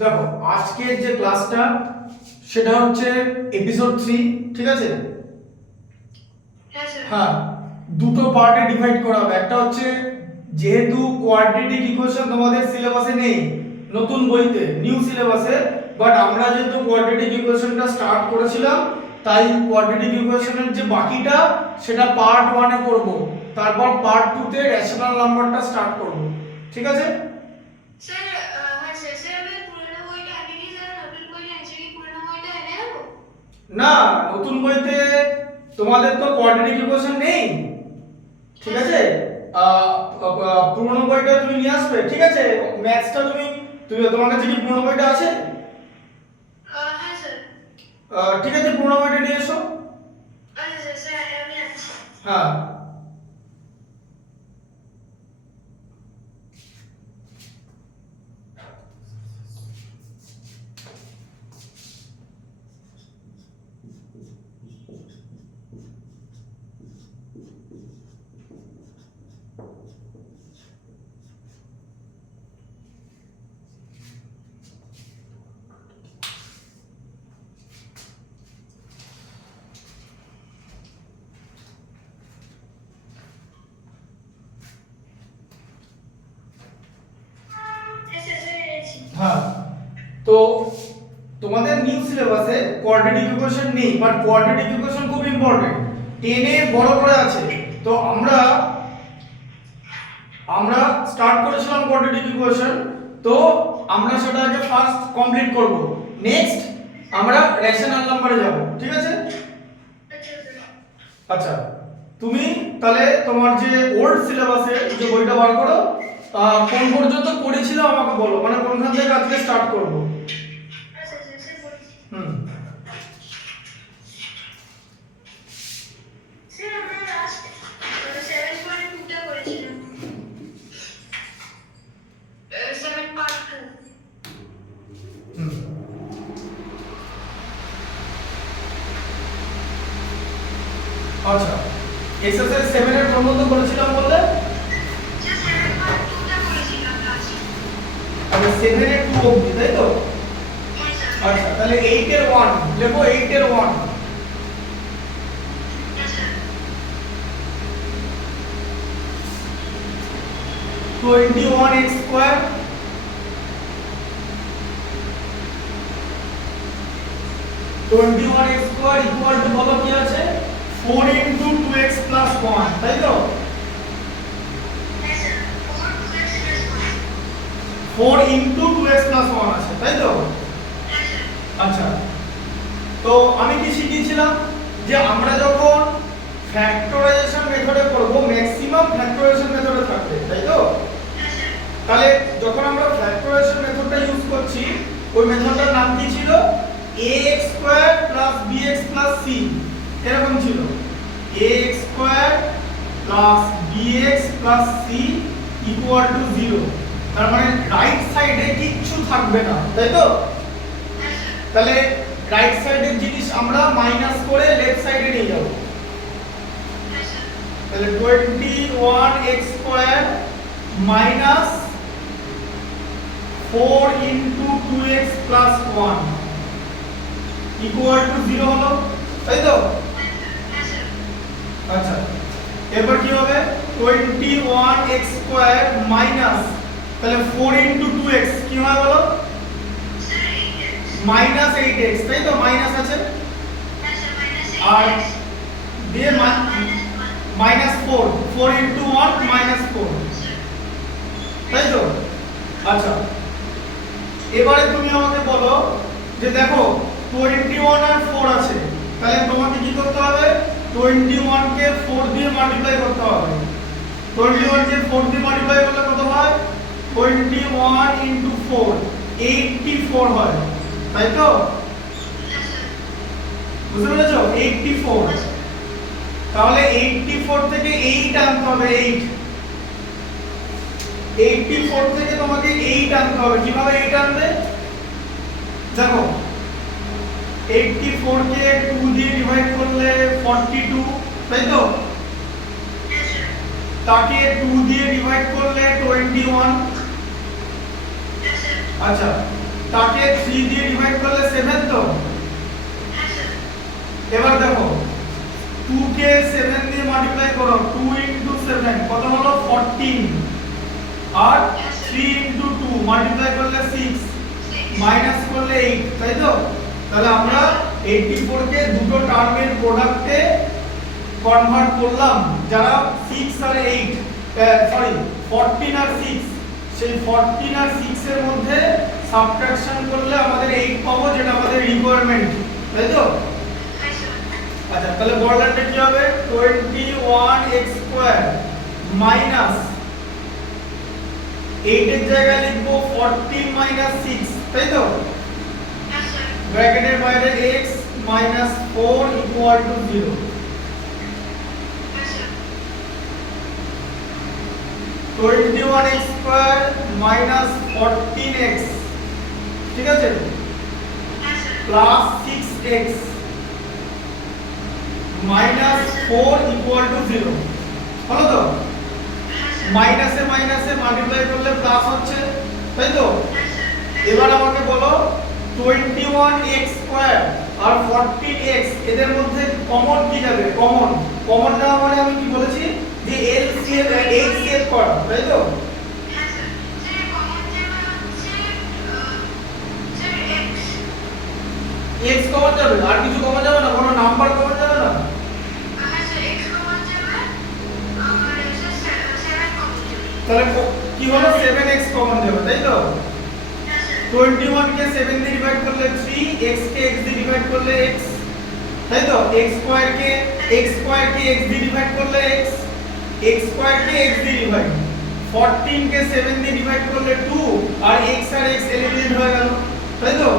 দেখো আজকের যে ক্লাসটা সেটা হচ্ছে এপিসোড 3, ঠিক আছে? হ্যাঁ, দুটো পার্টে ডিভাইড করা হবে। একটা হচ্ছে যেহেতু কোয়াড্রেটিক ইকুয়েশন তোমাদের সিলেবাসে নেই, নতুন বইতে নিউ সিলেবাসে, বাট আমরা যেহেতু কোয়াড্রেটিক ইকুয়েশনটা স্টার্ট করেছিলাম তাই কোয়াড্রেটিক ইকুয়েশনের যে বাকিটা সেটা পার্ট 1 এ করব, তারপর পার্ট 2 তে রেশনাল নাম্বারটা স্টার্ট করব, ঠিক আছে? স্যার হ্যাঁ স্যার স্যার আমি পুরনো বইটা আগে নিয়ে স্যার নতুন বইটা অ্যাকচুয়ালি পুরনো বইটা এনে দেবো। না, নতুন বইতে তোমাদের তো কোয়াড্রেটিক ইকুয়েশন নেই, ঠিক আছে? পুরনো বইটা তুমি নিয়ে আসবে, ঠিক আছে? ম্যাথসটা তোমার কাছে কি পুরনো বইটা আছে? হ্যাঁ স্যার। ঠিক আছে, পুরনো বইটা নিয়ে এসো। আচ্ছা স্যার স্যার আমি আনছি। হ্যাঁ, হ্যাঁ স্যার স্যার এনেছি। হ্যাঁ। তো তোমাদের নিউ সিলেবাসে কোয়াড্রেটিক ইকুয়েশন নেই, বাট কোয়াড্রেটিক ইকুয়েশন খুব ইম্পর্টেন্ট, 10 এ বড় করে আছে। তো আমরা স্টার্ট করেছিলাম কোয়াড্রেটিক ইকুয়েশন, তো আমরা সেটাকে ফার্স্ট কমপ্লিট করব, নেক্সট আমরা রেশনাল নাম্বারে যাব, ঠিক আছে? আচ্ছা স্যার। আচ্ছা, তুমি তাহলে তোমার যে ওল্ড সিলেবাসে যে বইটা বার করো, কোন পর্যন্ত পড়েছিলাম আমাকে বলো, মানে কোনখান থেকে আজকে স্টার্ট করব। আচ্ছা স্যার স্যার বলছি। হুম। স্যার আমরা লাস্ট 7.2টা করেছিলাম। 7 part 2। হুম। আচ্ছা, এক্সারসাইজ 7 এর পর্যন্ত করেছিলাম বললে? স্যার 7 part 2টা করেছিলাম লাস্ট। আচ্ছা, 7 এর 2 অবধি, তাই তো? হ্যাঁ স্যার। আচ্ছা, তাহলে 8 এর 1 লেখো, 8 এর 1। হ্যাঁ sir. 21x square 21x square equal to বলো কি আছে? 4 ইনটু 2x প্লাস 1, তাই তো? হ্যাঁ sir 4 2x + 1। 4 into 2x plus 1 আছে, তাই তো? হ্যাঁ স্যার। আচ্ছা, তো আমি কি শিখিয়েছিলাম যে আমরা যখন ফ্যাক্টরাইজেশন মেথডে করব ম্যাক্সিমাম ফ্যাক্টরাইজেশন মেথডে থাকবে, তাই তো? হ্যাঁ স্যার। তাহলে যখন আমরা ফ্যাক্টরাইজেশন মেথডটা ইউজ করছি, ওই মেথডটার নাম কি ছিল? ax square plus bx plus c, এরকম ছিল। ax square plus bx plus c equal to 0। তার মানে রাইট সাইডে কিচ্ছু থাকবে না, তাই তো? হ্যাঁ স্যার। তাহলে রাইট সাইডের জিনিস আমরা মাইনাস করে লেফট সাইডে নিয়ে যাব। হ্যাঁ স্যার। তাহলে 21x square minus 4 into 2x plus 1 equal to 0 হলো, তাই তো? হ্যাঁ স্যার। আচ্ছা, এরপর কি হবে? 21x স্কয়ার মাইনাস, তাহলে 4 ইনটু 2x কি হয় বলো? Sir 8x। মাইনাস 8x, তাই তো? মাইনাস আছে, হ্যাঁ স্যার আর -8x। দিয়ে মাইনাস 4, 4 ইনটু 1 মাইনাস 4, তাই তো? আচ্ছা, এবারে তুমি আমাকে বলো যে দেখো 21 আর 4 আছে, তাহলে তোমাকে কি করতে হবে? 21 কে 4 দিয়ে মাল্টিপ্লাই করতে হবে। 21 কে 4 দিয়ে মাল্টিপ্লাই করলে কত হয়? 21 ইনটু 4 84 হয়, তাই তো? হ্যাঁ স্যার। বুঝতে পেরেছো? 84। তাহলে 84 থেকে 8 আনতে হবে, 8। 84 থেকে তোমাকে 8 আনতে হবে। কিভাবে 8 আনবে? দেখো 84 কে 2 দিয়ে ডিভাইড করলে 42, তাই তো? হ্যাঁ স্যার। তাকে 2 দিয়ে ডিভাইড করলে 21। হ্যাঁ স্যার। আচ্ছা, তাকে 3 দিয়ে ডিভাইড করলে 7 তো। হ্যাঁ স্যার এবার দেখো 2 কে 7 দিয়ে মাল্টিপ্লাই করো, 2 ইনটু 7 কত হলো 14, আর 3 ইনটু 2 মাল্টিপ্লাই করলে 6, মাইনাস করলে 8, তাই তো? তাহলে আমরা 84 কে দুটো টার্মের প্রোডাক্টে কনভার্ট করলাম, যারা 6 আর 8 সরি 14 আর 6, সেই 14 আর 6 এর মধ্যে সাবট্রাকশন করলে আমাদের 8 পাবো, যেটা আমাদের রিকোয়ারমেন্ট, তাই তো? হ্যাঁ স্যার আচ্ছা, তাহলে বর্ডারটা কি হবে 21x স্কয়ার মাইনাস 8 এর জায়গায় লিখবো 14 মাইনাস 6, তাই তো? হ্যাঁ স্যার ব্র্যাকেটের বাইরে x মাইনাস 4 ইকুয়াল টু 0। হ্যাঁ sir 21x square minus 14x, ঠিক আছে, হ্যাঁ sir plus 6x minus 4 equal to 0, হলো তো? হ্যাঁ স্যার মাইনাসে মাইনাসে মাল্টিপ্লাই করলে প্লাস হচ্ছে, তাই তো? হ্যাঁ স্যার এবার আমাকে বলো 21x স্কয়ার আর 14x এদের মধ্যে কমন কি যাবে? কমন নেওয়া মানে আমি কি বলেছি যে এলসিএম এইচসিএফ করা, তাই তো? হ্যাঁ স্যার স্যার কমন যাবে হচ্ছে স্যার x x কমন যাবে, আর কিছু কমন যাবে না, কোনো নাম্বার কমন যাবে না। হ্যাঁ স্যার x কমন যাবে আর স্যার 7 কমন যাবে তাহলে কি হলো 7x কমন যাবে, তাই তো? হ্যাঁ স্যার 21 কে 7 দিয়ে ডিভাইড করলে 3, x কে x দিয়ে ডিভাইড করলে x, তাই তো? x স্কয়ার কে x দিয়ে ডিভাইড করলে x স্কয়ার কে x দিয়ে ডিভাইড, 14 কে 7 দিয়ে ডিভাইড করলে 2, আর x এলিমিনেট হয়ে গেল, তাই তো?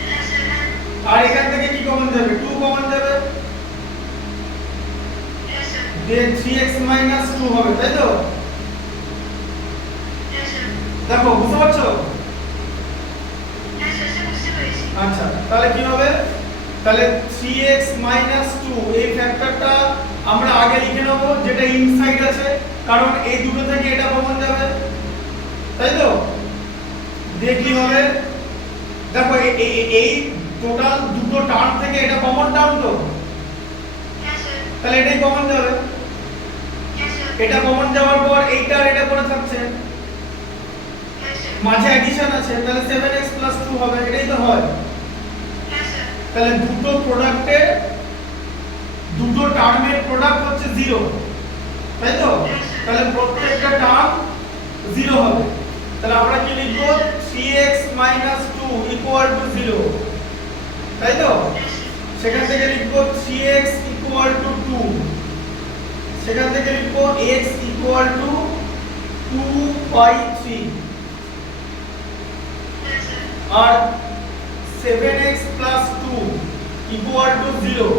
হ্যাঁ স্যার হ্যাঁ আর এখান থেকে কি কমন যাবে? 2 কমন যাবে, স্যার দিয়ে 3x 2 হবে, তাই তো? হ্যাঁ স্যার দেখো বুঝতে পারছো? হ্যাঁ স্যার স্যার বুঝতে পেরেছি আচ্ছা, তাহলে কি হবে? তাহলে 3x 2 এই ফ্যাক্টরটা আমরা আগে লিখে নেব, যেটা ইনসাইড আছে, কারণ এই দুটো থেকে এটা কমন যাবে, তাই তো? দিয়ে কি হবে? দেখো এই টোটাল দুটো টার্ম থেকে এটা কমন টার্ম তো, হ্যাঁ স্যার তাহলে এটাই কমন যাবে। হ্যাঁ স্যার এটা কমন যাওয়ার পর এইটা আর এটা পড়ে থাকছে, হ্যাঁ স্যার মাঝে অ্যাডিশন আছে, তাহলে 7x 2 হবে, এটাই তো হয়। হ্যাঁ স্যার তাহলে দুটো প্রোডাক্টের দুটো টার্মের প্রোডাক্ট হচ্ছে 0, তাই তো? তাহলে প্রত্যেকটা টার্ম 0 হবে। তাহলে আমরা কি লিখব 3x 2 ইকুয়াল টু 0, তাই তো? সেখান থেকে লিখব 3x ইকুয়াল টু 2, সেখান থেকে লিখব x ইকুয়াল টু 2/3, হ্যাঁ স্যার আর 7x 2 equal to 0,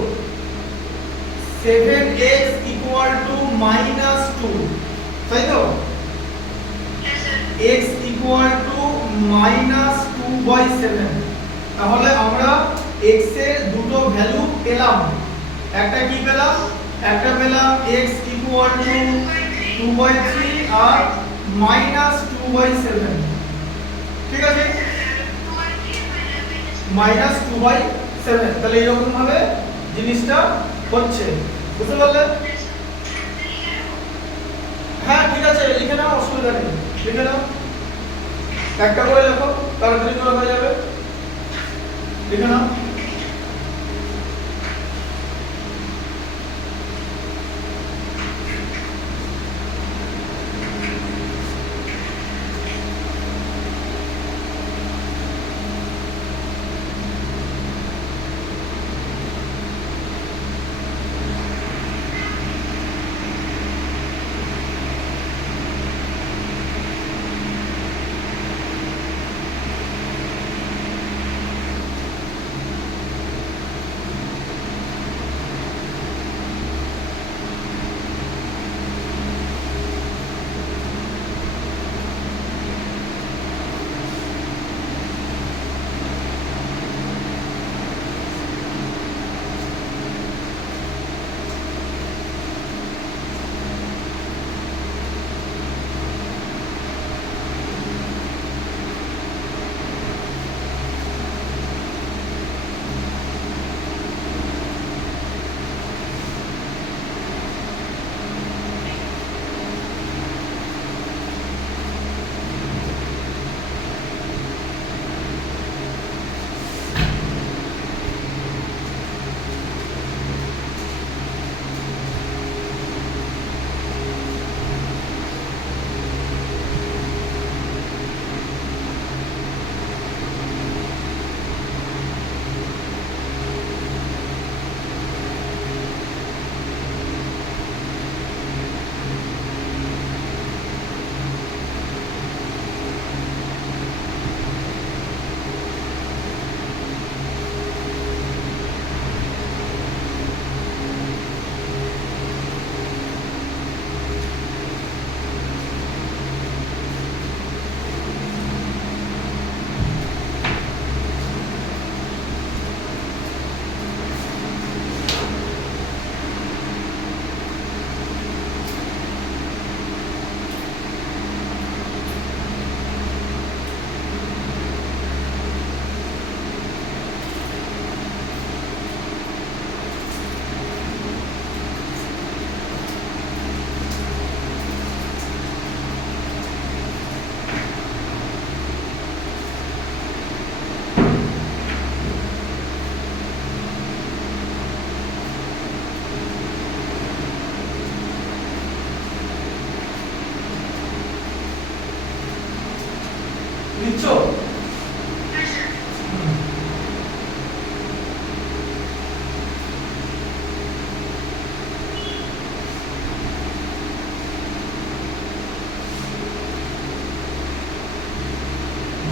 7x equal to -2, তাই তো? হ্যাঁ স্যার x ইকুয়াল টু -2/7। তাহলে আমরা x এর দুটো ভ্যালু পেলাম, একটা কি পেলাম? একটা পেলাম x ইকুয়াল টু 2/3 আর -2/7, ঠিক আছে? -2/7, তাহলে এরকম ভাবে জিনিসটা হচ্ছে, বুঝতে পারলে? হ্যাঁ ঠিক আছে, লিখে নাও, অসুবিধা নেই, লিখে নাও, একটা করে লেখো, তাড়াতাড়ি করে হয়ে যাবে, লিখে নাও।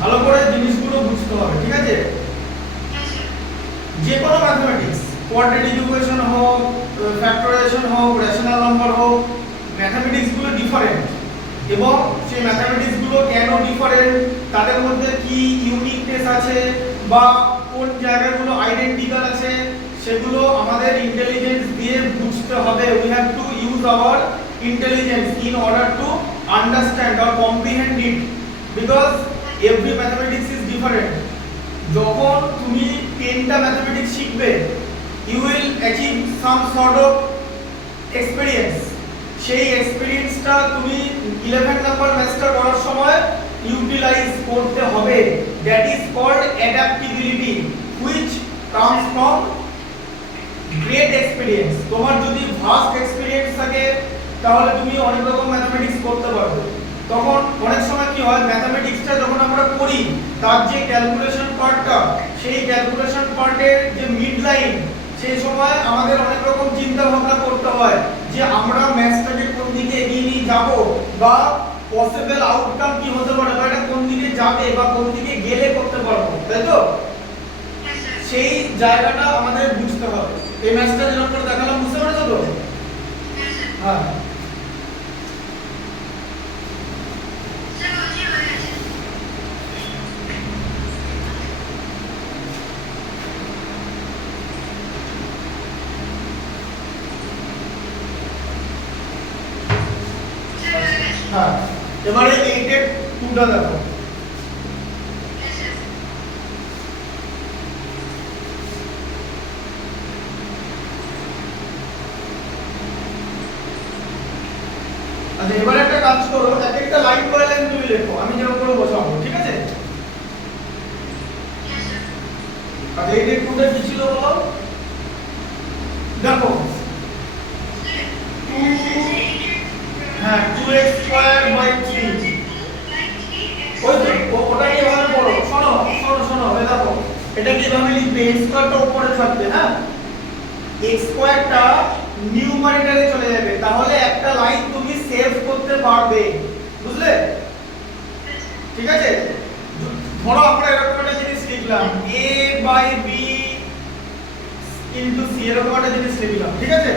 ভালো করে জিনিসগুলো বুঝতে হবে, ঠিক আছে? যে কোনো ম্যাথমেটিক্স, কোয়াড্রেটিক ইকুয়েশন হোক, ফ্যাক্টরাইজেশন হোক, রেশনাল নাম্বার হোক, ম্যাথমেটিক্স গুলো ডিফারেন্ট, এবং সেই ম্যাথমেটিক্স গুলো কেন ডিফারেন্ট, তাদের মধ্যে কি ইউনিকনেস আছে বা কোন জায়গাগুলো আইডেন্টিক্যাল আছে, সেগুলো আমাদের ইন্টেলিজেন্স দিয়ে বুঝতে হবে। We have to use hour intelligence in order to understand or comprehend it, because every mathematics is different. যখন তুমি 10টা ম্যাথমেটিক্স শিখবে, you will achieve some sort of experience. সেই এক্সপেরিয়েন্সটা তুমি 11 নাম্বার ম্যাথটা করার সময় ইউটিলাইজ করতে হবে। That is called adaptability, which comes from great experience. তোমার যদি ভাস্ট এক্সপেরিয়েন্স থাকে তাহলে তুমি অনেক রকম ম্যাথমেটিক্স করতে পারবে। তখন অনেক সময় কি হয়, ম্যাথমেটিক্সটা যখন আমরা করি, তার যে ক্যালকুলেশন পার্টটা, সেই ক্যালকুলেশন পার্টের যে মিড লাইন, সেই সময় আমাদের অনেক রকম চিন্তা ভাবনা করতে হয় যে আমরা ম্যাথসটাকে কোন দিকে এগিয়ে নিয়ে যাব, বা পসিবল আউটকাম কি হতে পারে, বা এটা কোন দিকে যাবে বা কোন দিকে গেলে করতে পারবো, তাই তো? সেই জায়গাটা আমাদের বুঝতে হবে। এই ম্যাথসটা যেরকম করে দেখালাম, বুঝতে পেরেছো তো? হ্যাঁ। হ্যাঁ, এবারে 8 এর 2টা দেখো। আচ্ছা, এবারে একটা কাজ করো, একটা লাইন বাই লাইন তুমি লেখো, আমি যেরকম করে বসাবো, ঠিক আছে? আচ্ছা, 8 এর 2টা কি ছিল বলো? দেখো, হ্যাঁ, 2x স্কয়ার বাই 3। ওই তো ওটা কিভাবে পড়ো, শোনো শোনো শোনো, এই দেখো এটা কিভাবে লিখবে, x স্কয়ারটা উপরে থাকবে, হ্যাঁ, x স্কয়ারটা নিউমারেটরে চলে যাবে, তাহলে একটা লাইন তুমি সেভ করতে পারবে, বুঝলে? ঠিক আছে, ধরো আমরা এরকম একটা জিনিস লিখলাম, a by b into c, এরকম একটা জিনিস লিখলাম, ঠিক আছে?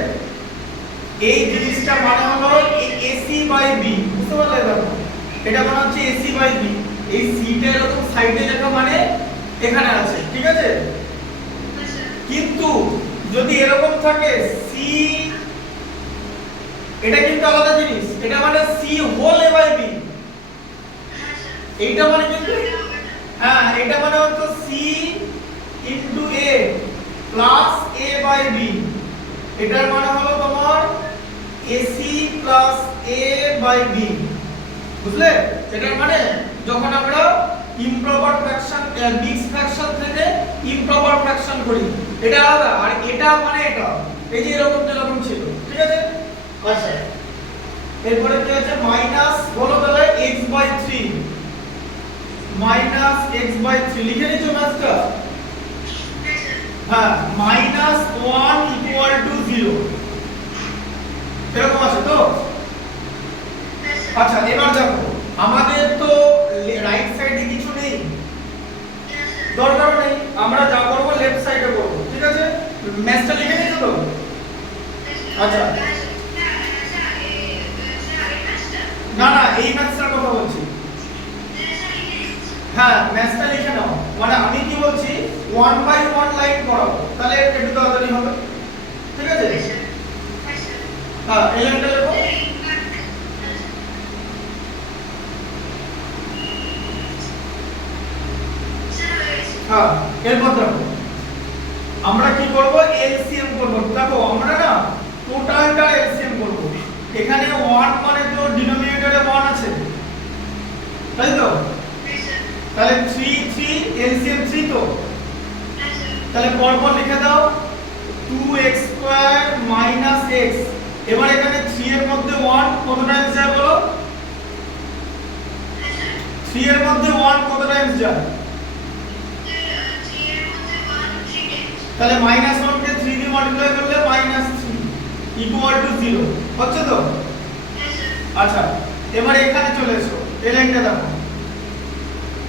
এই জিনিসটা মানে হলো ac বাই b, বুঝতে পারলে? দেখো এটা মানে হচ্ছে ac বাই b, এই c টা এরকম সাইডে লেখা মানে এখানে আছে, ঠিক আছে? কিন্তু যদি এরকম থাকে c, এটা কিন্তু আলাদা জিনিস, এটা মানে c whole a by b, এইটা মানে কিন্তু, হ্যাঁ, এটা মানে হচ্ছে c into a plus a by b, এটার মানে হলো তোমার ac plus a by b, বুঝলে? এটার মানে যখন আমরা ইমপ্রপার ফ্র্যাকশন, মিক্স ফ্র্যাকশন থেকে ইমপ্রপার ফ্র্যাকশন করি, এটা আলাদা, আর এটা মানে এটা, এই যে এরকম যেরকম ছিল, ঠিক আছে? আচ্ছা, এরপরে কি আছে, মাইনাস, বলো তাহলে x by 3, minus x by 3 লিখে নিছো ম্যাথটা? হ্যাঁ, মাইনাস 1 ইকুয়াল টু 0, এরকম আছে তো? আচ্ছা, এবার দেখো আমাদের তো রাইট সাইডে কিছু নেই, দরকার নেই, আমরা যা করব লেফট সাইডে করব, ঠিক আছে? ম্যাথটা লিখে নিছো তো? আচ্ছা, না না, এই ম্যাথটার কথা বলছি। হ্যাঁ, ম্যাথটা লিখে নাও, মানে আমি কি বলছি, 1 বাই 1 লাইন করাবো, তাহলে একটু তাড়াতাড়ি হবে, ঠিক আছে? হ্যাঁ, এই লাইনটা লেখো। হ্যাঁ, এরপর দেখো আমরা কি করব, এলসিএম করব। দেখো আমরা না টোটালটা এলসিএম করব, এখানে 1 মানে তো ডিনোমিনেটরে 1 আছে, তাই তো? তাহলে 3 3 এলসিএম 3 তো, তাহলে পরপর লিখে দাও 2x স্কয়ার মাইনাস x। এবার এখানে 3 এর মধ্যে 1 কত টাইমস যায় বলো? 3 এর মধ্যে 1 কত টাইমস যায়? তাহলে -1 কে 3 দিয়ে মাল্টিপ্লাই করলে -3 ইকুয়াল টু 0 হচ্ছে তো? আচ্ছা, এবার এখানে চলে এসো, এই লাইনটা দেখো,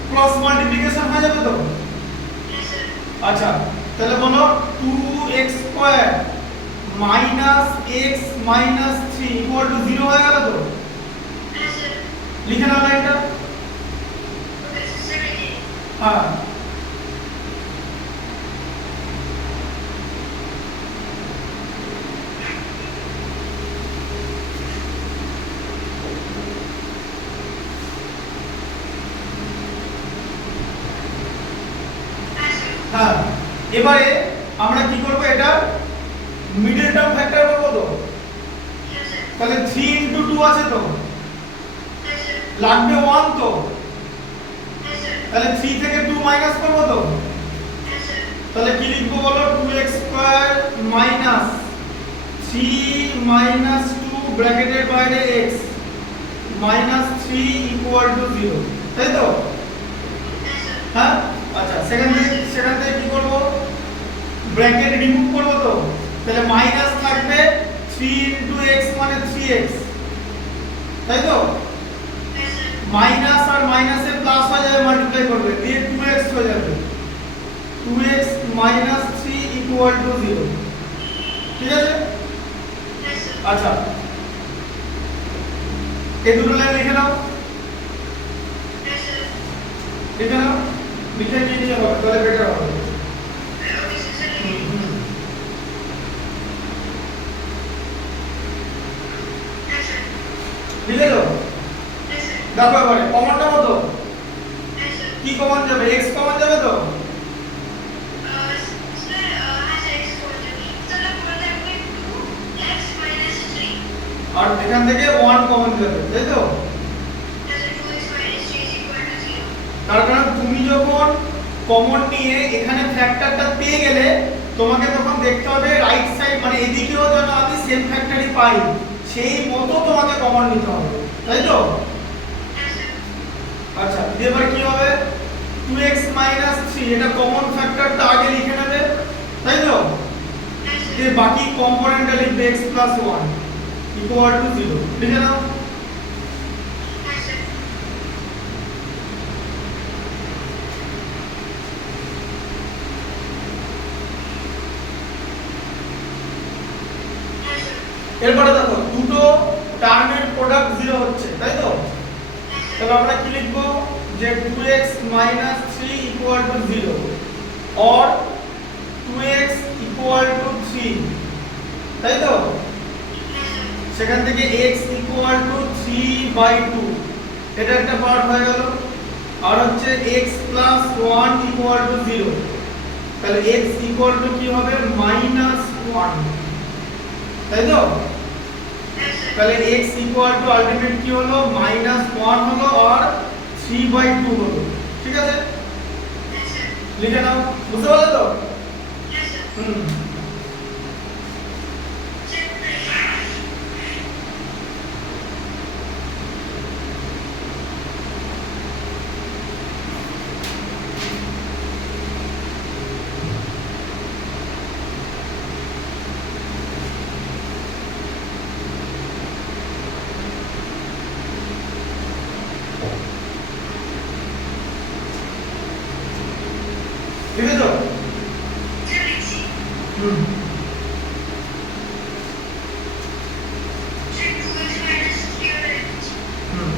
ক্রস মাল্টিপ্লিকেশন হয়ে যাবে তো? Yes, sir. আচ্ছা তাহলে বলো 2x square minus x minus 3 equal to 0 হয়ে গেল তো? Yes, sir. লিখে নাও লাইনটা। Okay, sir, ready. হ্যাঁ Yes, sir. হ্যাঁ এবারে আমরা কি করব, এটা মিডল টার্ম ফ্যাক্টর করব তো? Yes, sir. তাহলে 3 ইনটু 2 আছে তো, Yes, sir. লাগবে 1 তো, Yes, sir. তাহলে 3 থেকে 2 মাইনাস করব তো? Yes, sir. তাহলে কি লিখবো বলো, 2x স্কয়ার মাইনাস 3 মাইনাস 2 ব্র্যাকেটের বাইরে x মাইনাস 3 ইকুয়াল টু 0, তাই তো? Yes, sir. হ্যাঁ আচ্ছা সেখান থেকে কি করব, ব্র্যাকেট রিমুভ করব তো, তাহলে মাইনাস থাকবে 3 ইনটু x মানে 3x, তাই তো? Yes, sir. মাইনাস আর মাইনাসে প্লাস হয়ে যাবে, মাল্টিপ্লাই করবে দিয়ে 2x হয়ে যাবে, 2x মাইনাস 3 ইকুয়াল টু 0, ঠিক আছে? Yes, sir. আচ্ছা এই দুটো লাইন লিখে নাও, Yes, sir. লিখে নাও, লিখে নিয়ে হবে তাহলে বেটার হবে। Okay, sir, ready. Yes, sir. লিখে দাও। Yes, sir. দেখো এবারে কমনটা কত, Yes, sir. কি কমন যাবে, x কমন যাবে তো? Sir, has x equal to, sir, the product with 2x minus 3. আর এখান থেকে 1 কমন যাবে, তাই তো? Yes, sir, 2x minus 3 is equal to 0. তার কারণ তুমি যখন কমন নিয়ে এখানে ফ্যাক্টরটা পেয়ে গেলে তোমাকে তখন দেখতে হবে রাইট সাইড মানে এদিকেও যেন আমি সেম ফ্যাক্টরই পাই, সেই মতো তোমাকে কমন নিতে হবে, তাই তো? Yes, sir. আচ্ছা এবার কি হবে, 2x 3 এটা কমন ফ্যাক্টরটা আগে লিখে নেবে, তাই তো? Yes, sir. যে বাকি কম্পোনেন্টটা লিখবে x 1 ইকুয়াল টু 0, লিখে নাও। Yes, sir. Yes, sir. এরপরে দেখো দুটো টার্মের প্রোডাক্ট 0 হচ্ছে, তাই তো? Yes, sir. তাহলে আমরা কি লিখবো, যে 2x 3 equal to 0 or 2x equal to 3, তাই তো? Yes, sir. সেখান থেকে x ইকুয়াল টু 3/2, এটা একটা পার্ট হয়ে গেল, আর হচ্ছে x প্লাস 1 ইকুয়াল টু 0, তাহলে x ইকুয়াল টু কি হবে, -1, তাই তো? Yes, sir. তাহলে x ইকুয়াল টু আলটিমেট কি হলো, -1 হলো আর 3/2 হলো, ঠিক আছে? Yes, sir. লিখে নাও, বুঝতে পারলে তো? Yes, sir. হুম Sir, লিখেছো? sir, ready. হুম Sir, 2x minus 3 over x. হুম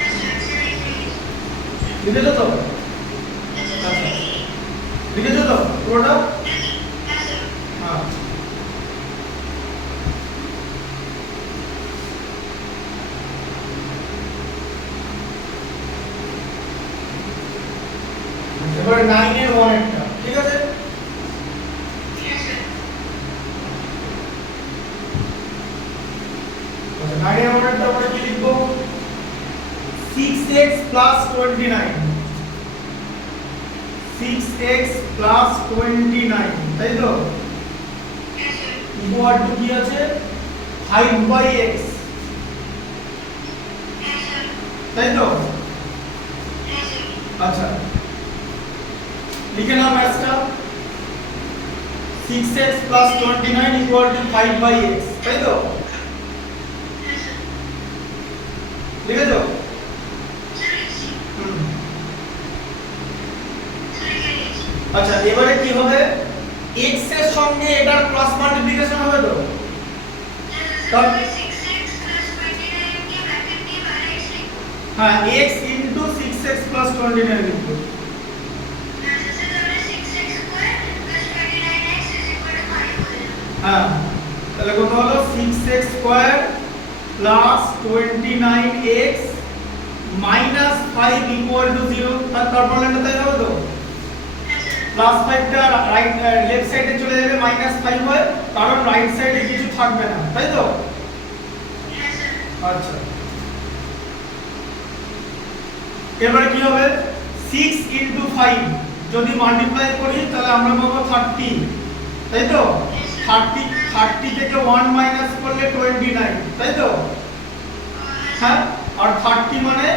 Yes, sir. Sir, ready. লিখেছো তো? Yes, sir. Sir, ready. লিখেছো তো পুরোটা? Yes, sir. Yes, sir. হ্যাঁ এবার 9 এর 1 একটা, ঠিক আছে? Yes, sir. আচ্ছা 9 এর 1 একটা আমরা কি লিখবো, 6 6x plus 29 6x plus 29 তাই তো ইকুয়াল টু কি আছে 5/x তাই তো আচ্ছা লিখে নাও ম্যাথটা 6x plus 29 equal to 5/x তাই তো লিখেছো আচ্ছা এবারে কি হবে x এর সঙ্গে এটার ক্রস মাল্টিপ্লিকেশন হবে তো তাহলে হ্যাঁ x into 6x plus 29 লিখব হ্যাঁ তাহলে কত হলো 6x square plus 29x minus 5 equal to 0 তারপর লেখা তাই হবে তো প্লাস 5 টা রাইট লেফট সাইডে চলে যাবে মাইনাস 5 হয় কারণ রাইট সাইডে কিছু থাকবে না তাই তো আচ্ছা এবারে কি হবে 6 into 5 যদি মাল্টিপ্লাই করি তাহলে আমরা পাবো 30 তাই তো 30 থেকে 1 মাইনাস করলে 29 তাই তো হ্যাঁ আর 30 মানে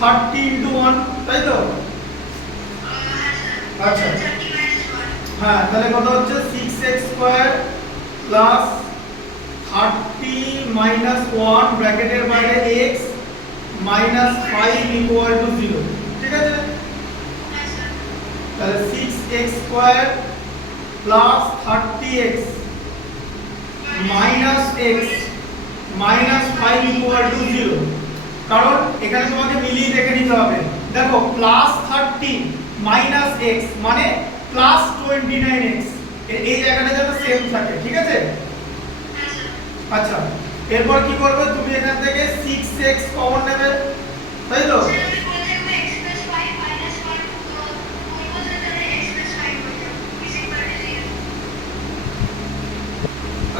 30 into 1 তাই তো আচ্ছা হ্যাঁ তাহলে কত হচ্ছে 6x স্কয়ার প্লাস 30 মাইনাস 1 ব্র্যাকেটের বাইরে x মাইনাস 5 ইকুয়াল টু 0 ঠিক আছে তাহলে 6x square plus 30x minus x minus 5 equal to 0 কারণ এখানে তোমাকে মিলিয়ে দেখে নিতে হবে দেখো প্লাস 30 মাইনাস x মানে প্লাস 29x এই জায়গাটা যেন সেম থাকে ঠিক আছে আচ্ছা এরপর কি করবে তুমি এখান থেকে 6x কমন নেবে তাই তো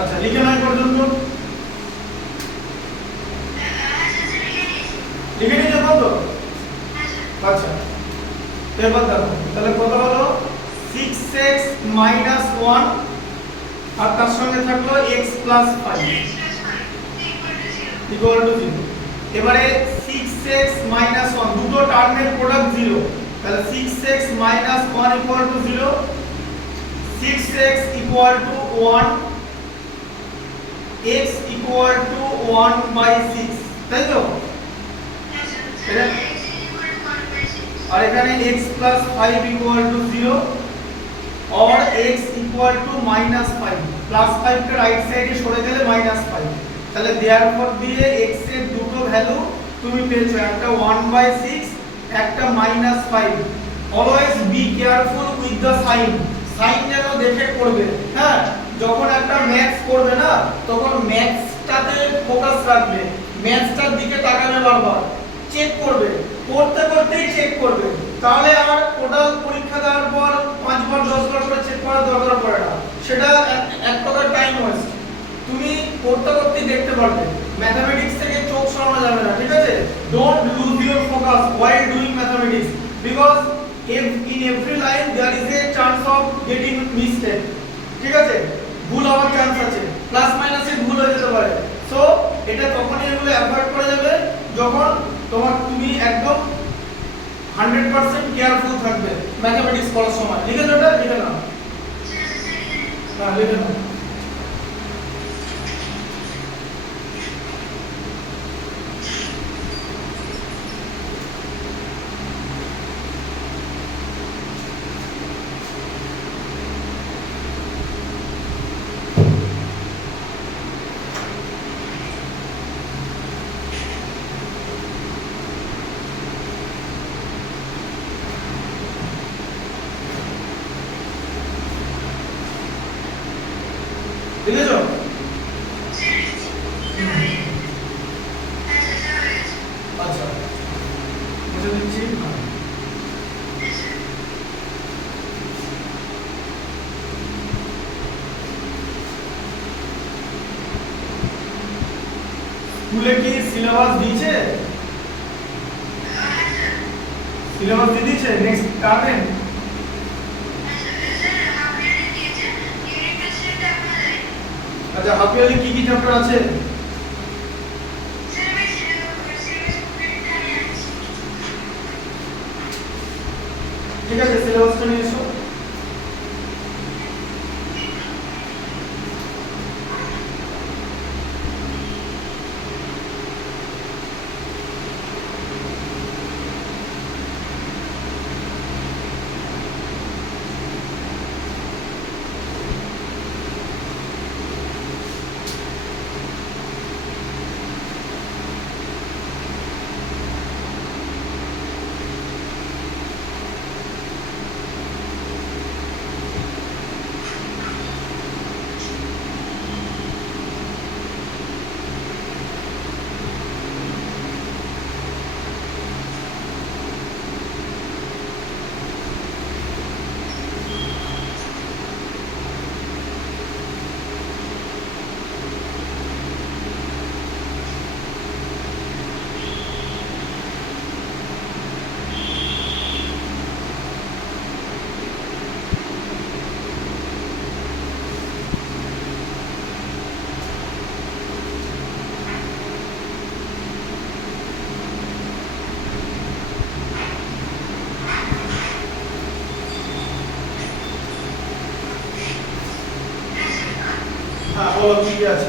আচ্ছা লিখে নাও পর্যন্ত লিখে নিয়ে যাবো তো আচ্ছা এরপর দেখো তাহলে কত হলো 6x minus 1 আর তার সঙ্গে থাকলো x plus 5 equal to 0 এবারে 6x minus 1 দুটো টার্মের প্রোডাক্ট 0 তাহলে 6x minus 1 equal to 0 6x equal to 1 x equal to 1/6 তাই তো আর এখানে x plus 5 equal to 0 और x equal to minus 5 plus 5 K right সাইডে সরে গেলে minus 5 তাহলে देयरफॉर দিয়ে x এর দুটো ভ্যালু তুমি পেয়েছো একটা 1/6 একটা -5 always be careful with the sign sign যেন দেখে করবে হ্যাঁ যখন একটা ম্যাথস করবে না তখন ম্যাথসটাতে ফোকাস রাখবে ম্যাথসটার দিকে তাকাবে বারবার চেক করবে করতে করতেই চেক করবে তাহলে আর টোটাল পরীক্ষা দেওয়ার পর 5 বার 10 বার করে চেক করার দরকার পড়ে না সেটা এক প্রকার টাইম ওয়েস্ট তুমি করতে করতেই দেখতে পারবে ম্যাথমেটিক্স থেকে চোখ সরানো যাবে না ঠিক আছে don't lose your focus while doing mathematics because in every line there is a chance of getting mistake ঠিক আছে ভুল হওয়ার চান্স আছে প্লাস মাইনাসে ভুল হয়ে যেতে পারে সো এটা তখনই এগুলো অ্যাভয়েড করা যাবে যখন তুমি একদম 100% কেয়ারফুল থাকবে ম্যাথমেটিক্স পড়ার সময় লিখে দাও এটা লিখে নাও হ্যাঁ লিখে নাও লিখেছো আচ্ছা মুছে দিচ্ছি স্কুলে কি সিলেবাস দিয়েছে সিলেবাস দিয়ে দিয়েছে নেক্সট টার্মে? আচ্ছা হাফ ইয়ারলি কি কি চ্যাপ্টার আছে? ঠিক আছে সিলেবাসটা নিয়ে এসো। হ্যাঁ বলো কি কি আছে?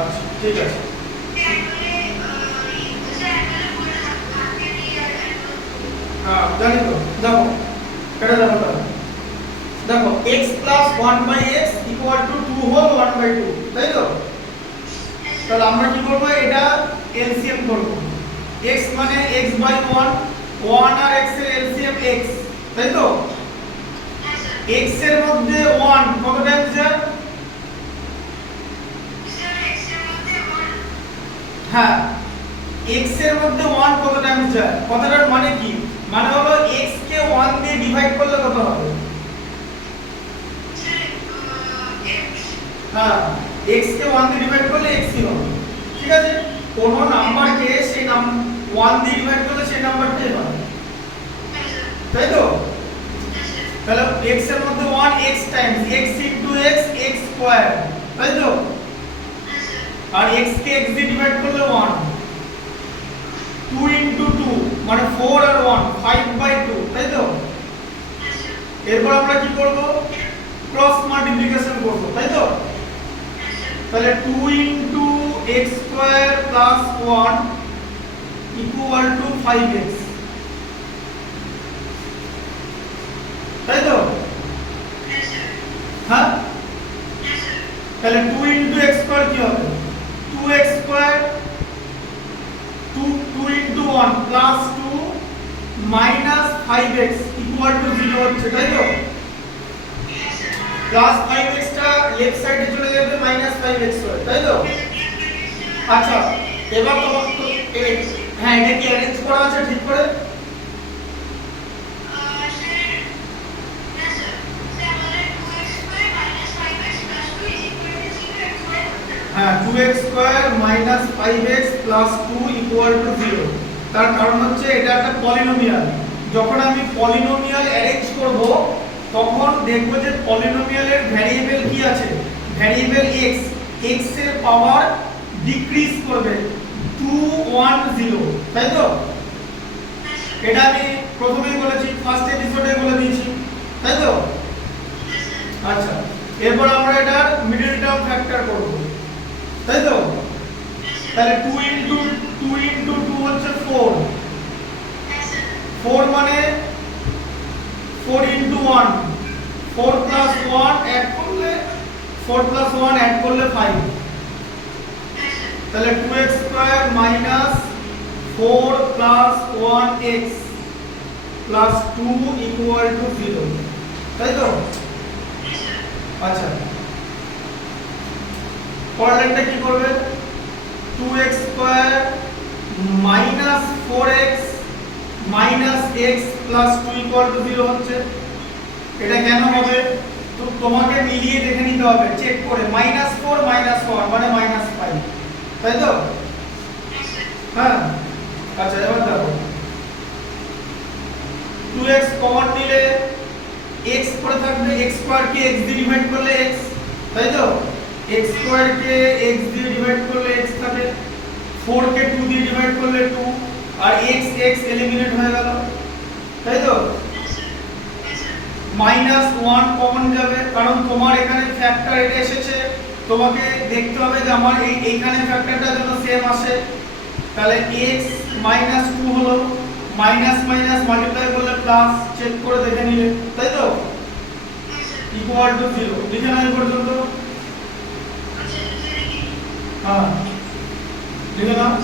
আচ্ছা ঠিক আছে। হ্যাঁ জানি তো, দেখো এটা দেখো তাহলে দেখো x plus 1/x equal to 2 whole 1/2 তাই তো? তাহলে আমরা কি করব, এটা এলসিএম করব। x মানে x by 1, 1 আর x এর এলসিএম x তাই তো? x এর মধ্যে 1 কত টাইমস যায়? হ্যাঁ x এর মধ্যে 1 কত টাইমস যায়? কথাটার মানে কি? মানে হলো x কে 1 দিয়ে ডিভাইড করলে কত হবে? হ্যাঁ x কে 1 দিয়ে ডিভাইড করলে x ই হবে। ঠিক আছে, কোন নাম্বারকে সেই 1 দিয়ে ডিভাইড করলে সেই নাম্বারটাই হবে তাই তো? তাহলে x এর মধ্যে 1 x Times x into x x square তাই তো? আর x কে x দিয়ে ডিভাইড করলে 1, 2 ইনটু 2 মানে 4 আর 1 5/2 তাই তো? এরপর আমরা কি করব, ক্রস মাল্টিপ্লিকেশন করব তাই তো? তাহলে 2 into x square plus 1 equal to 5x তাই তো? হ্যাঁ তাহলে 2 ইনটু x স্কয়ার কি হবে? 2x square 2 into 1 plus 2 minus 5x equal to 0 হচ্ছে তাই তো? প্লাস 5x টা লেফট সাইডে চলে যাবে মাইনাস 5x হয় তাই তো? আচ্ছা এবার তোমাকে হ্যাঁ এটা কি অ্যারেঞ্জ করা আছে ঠিক করে? হ্যাঁ 2x square minus 5x plus 2 equal to 0। তার কারণ হচ্ছে এটা একটা পলিনোমিয়াল। যখন আমি পলিনোমিয়াল অ্যারেঞ্জ করব তখন দেখব যে পলিনোমিয়ালের ভ্যারিয়েবল কি আছে, ভ্যারিয়েবল x, x এর পাওয়ার ডিক্রিজ করবে 2 1 0 তাই তো? এটা আমি প্রথমেই বলেছি, ফার্স্ট এপিসোডে বলে দিয়েছি তাই তো? আচ্ছা এরপর তাহলে 2 ইনটু 2 হচ্ছে 4, 4 মানে 4 ইনটু 1, 4 প্লাস 1 অ্যাড করলে 4 প্লাস 1 অ্যাড করলে 5, তাহলে 2x square minus 4 plus 1x plus 2 equal to 0, তাই তো? আচ্ছা, পরের লাইনটা কি করবে? 2x square minus 4x minus x plus 2 equal to 0 হচ্ছে। এটা কেন হবে? তো তোমাকে মিলিয়ে দেখে নিতে হবে, চেক করে। -4 -1 মানে -5, তাই তো? হ্যাঁ, আচ্ছা এবার দেখো 2x কমন নিলে x পড়ে থাকবে, x স্কয়ার কে x দিয়ে ডিভাইড করলে x, তাই তো? x স্কয়ার কে x দিয়ে ডিভাইড করলে x থাকে, 4 কে 2 দিয়ে ডিভাইড করলে 2, আর x x এলিমিনেট হয়ে গেল, তাই তো? -1 কমন যাবে, কারণ তোমার এখানে ফ্যাক্টর এটা এসেছে, তোমাকে দেখতে হবে যে আমার এইখানে ফ্যাক্টরটা যেন সেম আসে। তাহলে x -2 হলো, মাইনাস মাইনাস মাল্টিপ্লাই করলে প্লাস, চেক করে দেখে নিলে, তাই তো? ইকুয়াল টু 0 লিখে নাও এই পর্যন্ত। হ্যাঁ, লিখে নাও।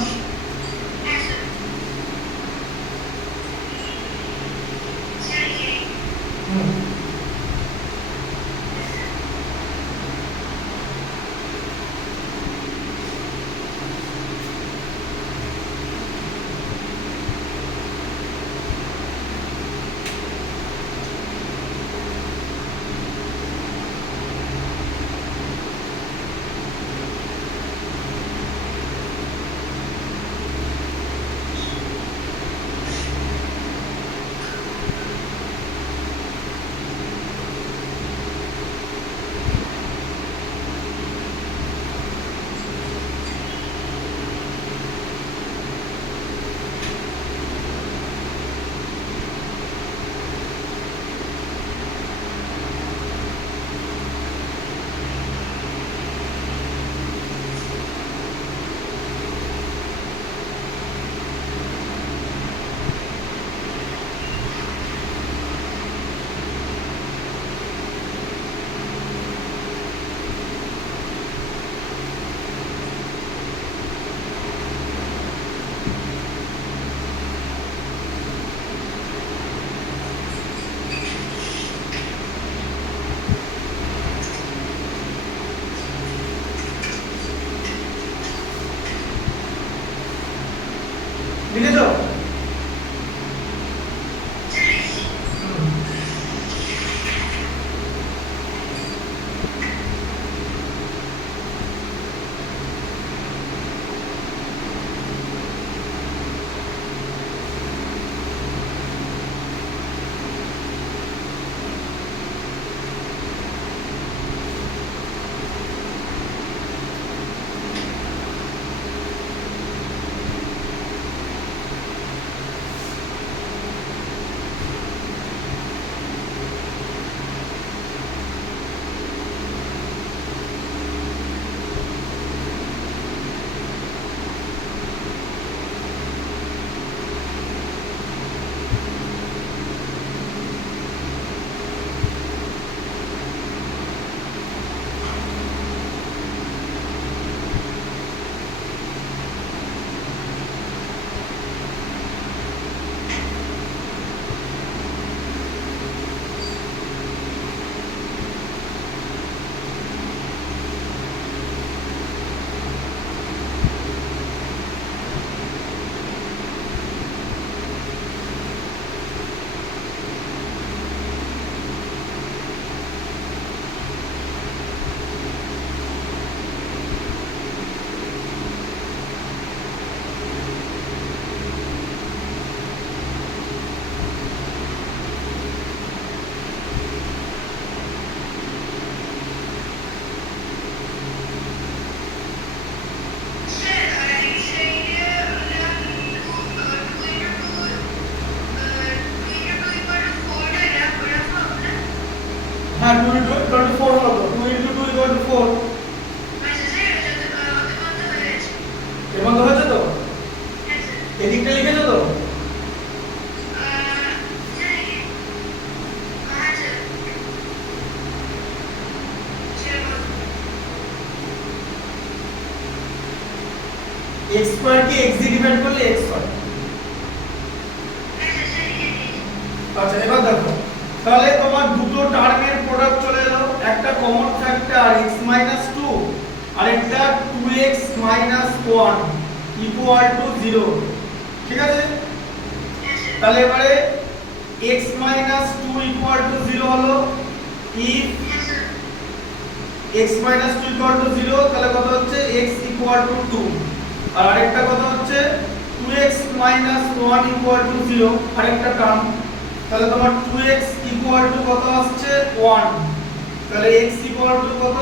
লিখেছো? হ্যাঁ 2 into 24 হলো তো, 2 into 2 = 4, এবং x স্কয়ার কে x দিয়ে ডিভাইড করলে x হয়। আচ্ছা এবার দেখো তাহলে তোমার দুটো টার্মের প্রোডাক্ট চলে এলো, একটা কমন ফ্যাক্টর x 2 আর একটা 2x 1 ইকুয়াল টু 0, ঠিক আছে? তাহলে এবারে x 2 ইকুয়াল টু 0 হলো if x 2 ইকুয়াল টু 0, তাহলে কত হচ্ছে x ইকুয়াল টু 2, আর আরেকটা কত হচ্ছে 2x 1 ইকুয়াল টু 0 আরেকটা টার্ম, তাহলে তোমার 2x ইকুয়াল টু কত আসছে 1, তাহলে x ইকুয়াল টু কত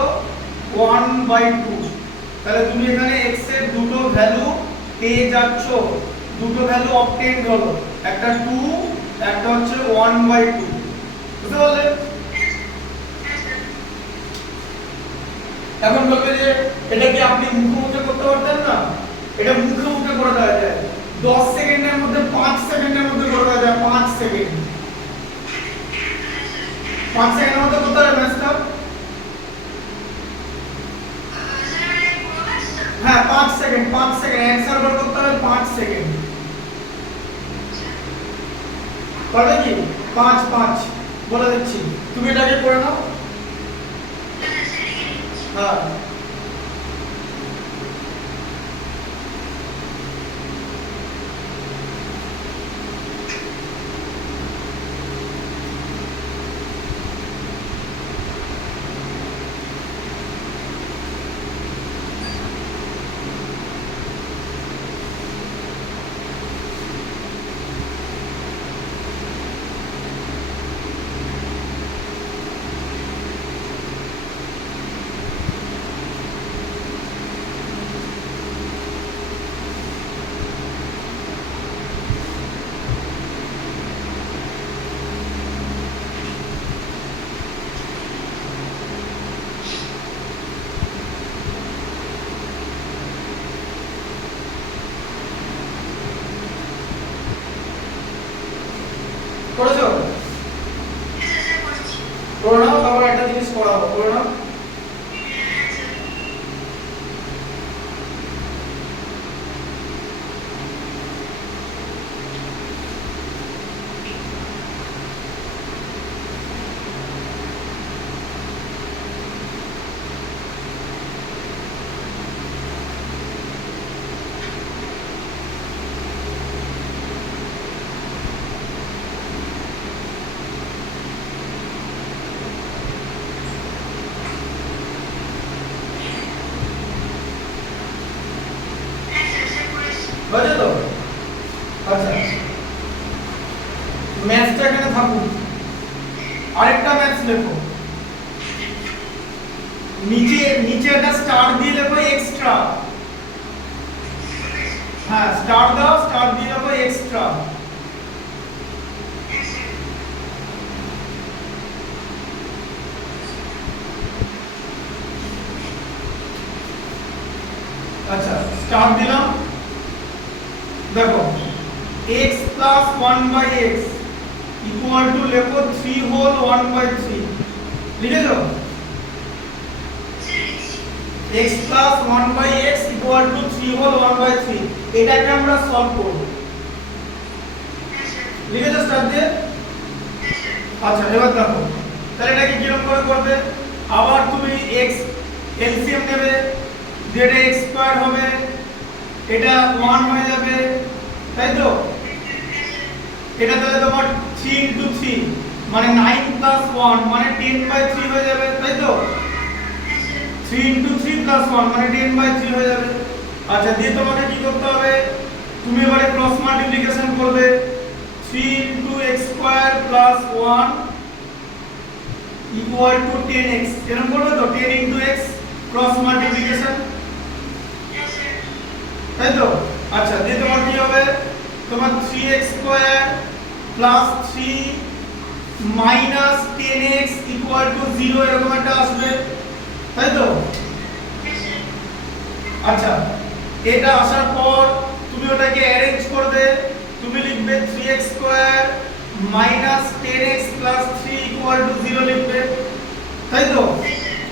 1/2, তাহলে তুমি এখানে x এর দুটো ভ্যালু পেয়ে যাচ্ছ, দুটো ভ্যালু অবটেইন হলো, একটা 2 একটা হচ্ছে 1/2, বুঝতে পারলে? এখন বলবে যে এটা কি আপনি মুখে মুখে করতে পারতেন না? এটা মুখে মুখে করে দেওয়া যায়, 10 সেকেন্ডের মধ্যে 5 সেকেন্ডের মধ্যে করে দেওয়া যায়, 5 সেকেন্ড 5 সেকেন্ডের মধ্যে করতে পারবে ম্যাথটা? হ্যাঁ 5 সেকেন্ড অ্যানসার বার করতে হবে 5 সেকেন্ড, পারবে কি? 5 বলে দিচ্ছি, তুমি এটাকে করে নাও। হ্যাঁ করেছো? করে নাও, তারপর একটা জিনিস করাবো, করে নাও। বুঝলে তো? আচ্ছা ম্যাথটা এখানে থাকুক, আরেকটা ম্যাথ লেখো, নিচে একটা স্টার দিয়ে লেখো এক্সট্রা, হ্যাঁ স্টার দাও, স্টার দিয়ে লেখো এক্সট্রা, আচ্ছা স্টার দিলাম, দেখো x plus 1/x equal to লেখো 3 whole 1/3, লিখেছো? x plus 1/x equal to 3 whole 1/3, এটাকে আমরা সলভ করব, লিখেছো স্টার দিয়ে? আচ্ছা এবার দেখো তাহলে এটাকে কিরকম করে করবে, আবার তুমি x এলসিএম নেবে, যেটা x স্কয়ার হবে এটা 1 হয়ে যাবে, তাই তো? এটা তাহলে তোমার 3 into 3 মানে 9 plus 1 মানে 10/3 হয়ে যাবে, তাই তো? 3 into 3 plus 1 মানে 10/3 হয়ে যাবে। আচ্ছা দিয়ে তোমাকে কি করতে হবে, তুমি এবারে ক্রস মাল্টিপ্লিকেশন করবে, 3 into x square plus 1 equal to 10x, এরকম করবে তো? 10 into x ক্রস মাল্টিপ্লিকেশন, তাই তো? আচ্ছা দিয়ে তোমার কি হবে, তোমার 3x square plus 3 minus 10x equal to 0 এরকম একটা আসবে, তাই তো? আচ্ছা এটা আসার পর তুমি ওটাকে অ্যারেঞ্জ করবে, তুমি লিখবে 3x square minus 10x plus 3 equal to 0 লিখবে, তাই তো?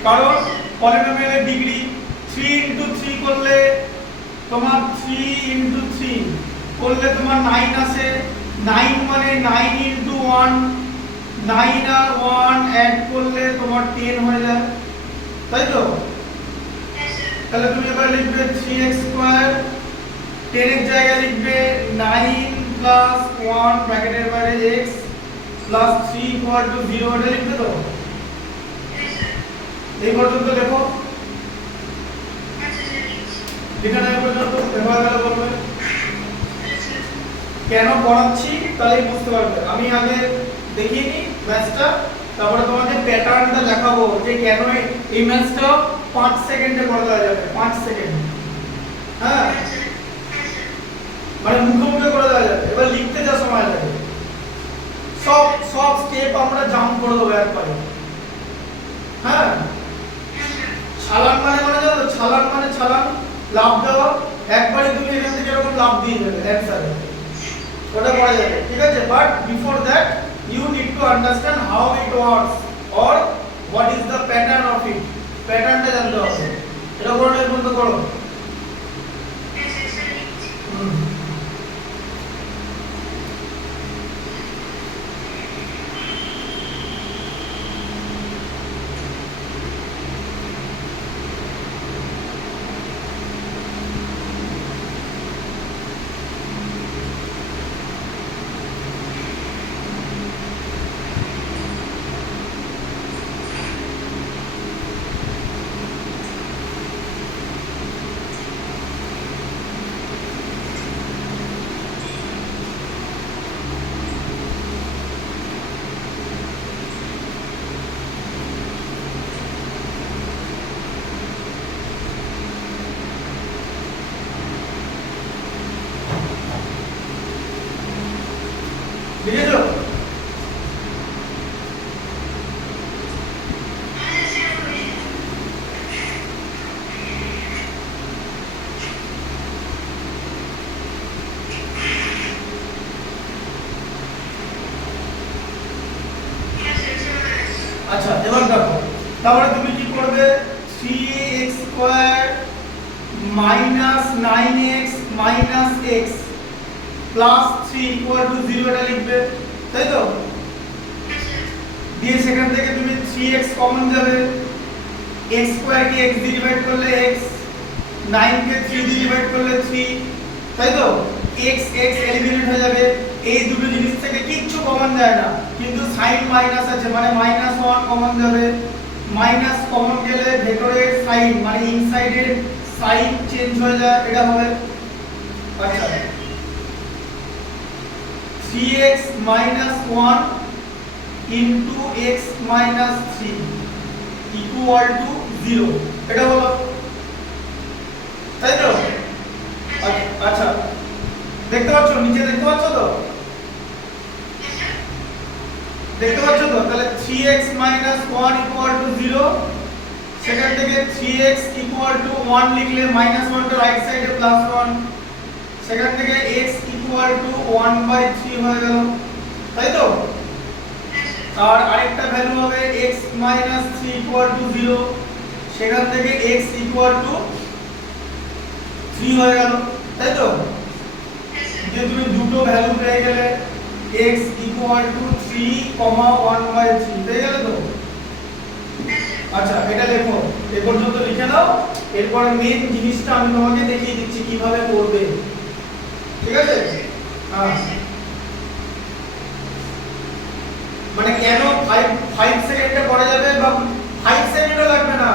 কারণ পলিনোমিয়ালের ডিগ্রি 3 into 3 করলে তোমার 3 ইনটু 3 করলে তোমার 9 আসে। 9 মানে 9 ইনটু 1, 9 আর 1 অ্যাড করলে তোমার 10 হয়ে যায়, তাই তো? তাহলে তুমি এবার লিখবে 3x স্কয়ার, 10 এর জায়গায় লিখবে 9 প্লাস 1 ব্র্যাকেটের বাইরে x প্লাস 3 ইকুয়াল টু 0, এটা লিখবে তো? এই পর্যন্ত লেখো। লেখা নাই পর্যন্ত এবার গেলে বলবে কেন পড়াচ্ছি, তাহলেই বুঝতে পারবে। আমি আগে দেখিয়ে নিই ম্যাথটা, তারপরে তোমাদের প্যাটার্নটা দেখাবো যে কেন এই ম্যাথটা 5 সেকেন্ডে করা যাবে। 5 সেকেন্ড, হ্যাঁ, মানে মুখে মুখে করে দেওয়া যাবে। এবার লিখতে যা সময় লাগে সব স্টেপ আমরা জাম্প করে দেবো একবারে। হ্যাঁ, ছালান মানে জানো, ছালান মানে ছালান, লাফ দেওয়া। একবারে তুমি এখান থেকে এরকম লাফ দিয়ে দেবে অ্যানসারে, ওটা করা যাবে, ঠিক আছে? But before that you need to understand how it works or what is the pattern of it. প্যাটার্নটা জানতে হবে। এটা করো, এর মধ্যে করো। বুঝেছো? আচ্ছা, এবার দেখো, তাহলে তুমি কি করবে? 3x square minus 9x minus x plus 3 equal to 0, এটা লিখবে, তাই তো? দিয়ে সেখান থেকে তুমি 3x কমন যাবে, x স্কয়ার কে x দিয়ে ডিভাইড করলে x, 9 কে 3 দিয়ে ডিভাইড করলে 3, তাই তো? x এলিমিনেট হয়ে যাবে। এই দুটো জিনিস থেকে কিচ্ছু কমন যায় না, কিন্তু সাইন মাইনাস আছে মানে -1 কমন যাবে। মাইনাস কমন গেলে ভেতরের সাইন মানে ইনসাইডের সাইন চেঞ্জ হয়ে যায়, এটা হবে। আচ্ছা, 3x - 1 into x minus 3 equal to 0, এটা হলো, তাই তো? আচ্ছা, দেখতে পাচ্ছ নিচে, দেখতে পাচ্ছ তো? দেখতে পাচ্ছ তো? তাহলে 3x - 1 equal to 0, সেখান থেকে 3x equal to 1 লিখলে -1 টা রাইট সাইডে +1, সেখান থেকে x equal to 1/3 হয়ে গেল, তাই তো? আর আরেকটা ভ্যালু হবে x - 3 equal to 0, সেখান থেকে x equal to 3 হয়ে গেল, তাই তো? যে তুমি দুটো ভ্যালু পেয়ে গেলে x equal to 3, 1/3 পেয়ে গেলে তো? আচ্ছা, এটা লেখো, এই পর্যন্ত লিখে নাও। এরপর মেইন জিনিসটা আমি তোমাকে দেখিয়ে দিচ্ছি কিভাবে করবে, ঠিক আছে? হ্যাঁ, মানে কেন 5 সেকেন্ডে করা যাবে বা 5 সেকেন্ডও লাগবে না।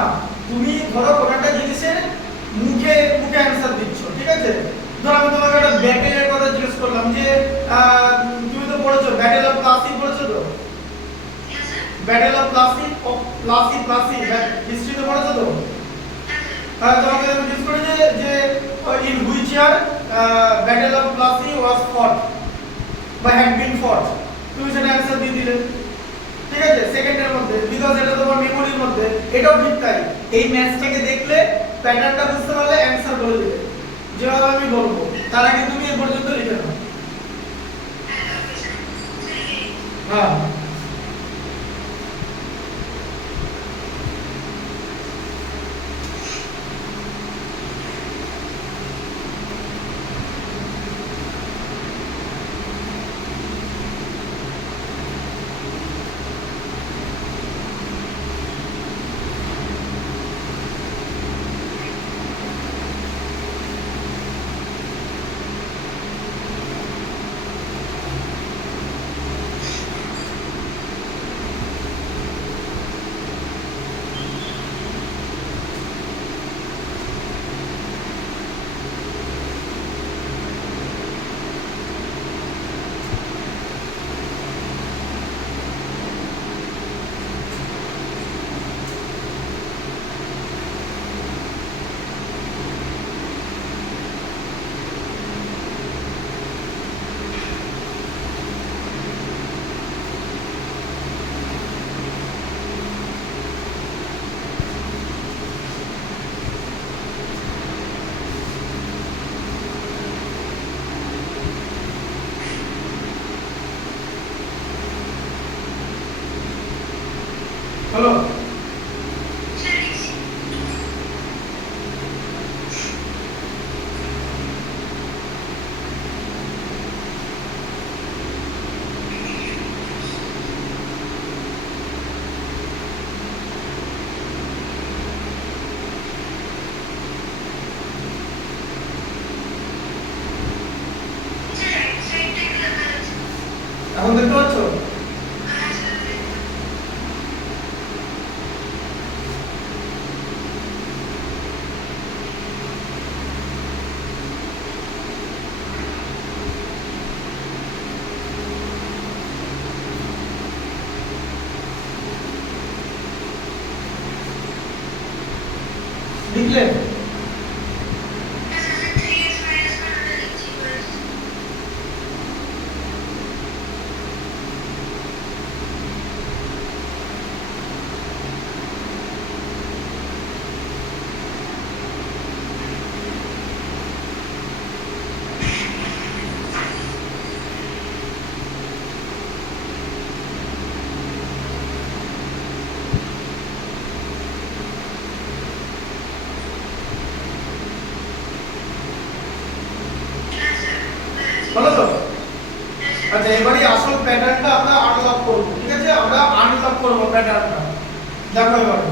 তুমি ধরো কোনো একটা জিনিসের মুখে অ্যানসার দিচ্ছ, ঠিক আছে? ধরো আমি তোমাকে একটা ব্যাটেলের কথা জিজ্ঞেস করলাম যে তুমি তো পড়েছো ব্যাটেল অফ প্লাসি, পড়েছো তো? ব্যাটেল অফ প্লাসি হিস্ট্রিতে পড়েছো তো? হ্যাঁ, তোমাকে আমি জিজ্ঞেস করি যে in which year battle of Plassey was fought বা হ্যাড বিন ফট, তুমি সেটা অ্যানসার দিয়ে দিলে, ঠিক আছে? সেকেন্ডের মধ্যে, বিকজ এটা তোমার মেমোরির মধ্যে। এটাও ঠিক তাই, এই ম্যাথটাকে দেখলে প্যাটার্নটা বুঝতে পারলে অ্যানসার বলে দিবে যেভাবে আমি বলবো। তার আগে তুমি এ পর্যন্ত লিখে নাও। হ্যাঁ, হলো? এখন দেখতে পাচ্ছ? লিখলে? হলো তো? আচ্ছা, এবারে আসল প্যাটার্নটা আমরা আনলক করব। ঠিক আছে, আমরা আনলক করব প্যাটার্নটা। দেখো এবারে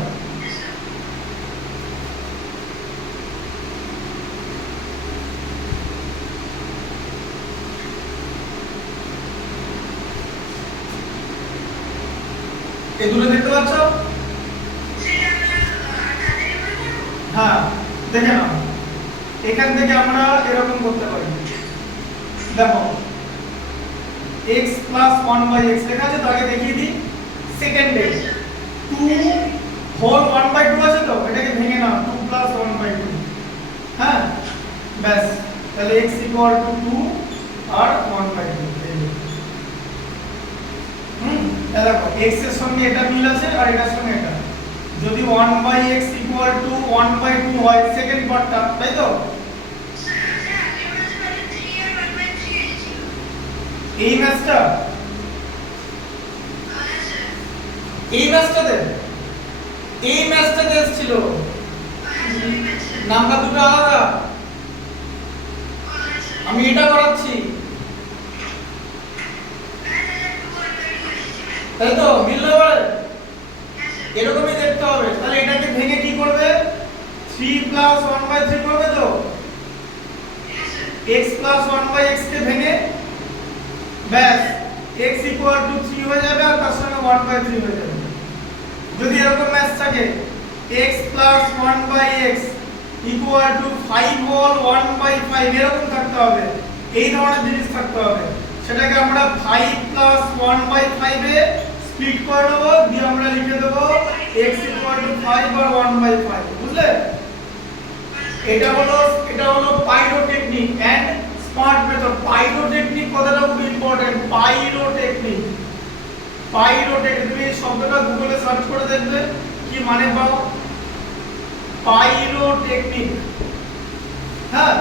এই দুটো দেখতে পাচ্ছ? হ্যাঁ, দেখে নাও। এখান থেকে আমরা এরকম করতে পারি। দেখো x প্লাস 1/x লেখা আছে, তো আগে দেখিয়ে দিই। সেকেন্ডে 2 হোল 1/2 আছে, তো এটাকে ভেঙে নাও 2 প্লাস 1/2। হ্যাঁ, ব্যাস, তাহলে x ইকুয়াল টু 2 আর 1/2। দেখো x এর সঙ্গে এটা মিল আছে আর এটার সঙ্গে এটা। যদি 1/x ইকুয়াল টু 1/2 হয় সেকেন্ড পার্টটা, তাই তো? এই ম্যাচটা এসেছিল, নাম্বার দুটো আলাদা। আমি এটা করাচ্ছি, তাই তো? মিললে এবারে এরকমই দেখতে হবে। তাহলে এটাকে ভেঙে কি করবে? 3 প্লাস 1/3 করবে তো? x প্লাস 1/x কে ভেঙে ব্যাস x ইকুয়াল টু 3 হয়ে যাবে আর তার সঙ্গে 1/3 হয়ে যাবে। যদি এরকম ম্যাচ থাকে x plus 1/x equal to 5 whole 1/5 এরকম থাকতে হবে, এই ধরনের জিনিস থাকতে হবে। সেটাকে আমরা 5 প্লাস 1/5 এ স্প্লিট করে দেব, দিয়ে আমরা লিখে দেব x ইকুয়াল টু 5 আর 1/5। বুঝলে? এটা হলো pyrotechnic and smart method. Pyrotechnic কথাটা খুব ইম্পর্টেন্ট। পাইরোটেকনিক তুমি এই শব্দটা গুগলে সার্চ করে দেখবে কি মানে পাও। পাইরোটেকনিক, হ্যাঁ,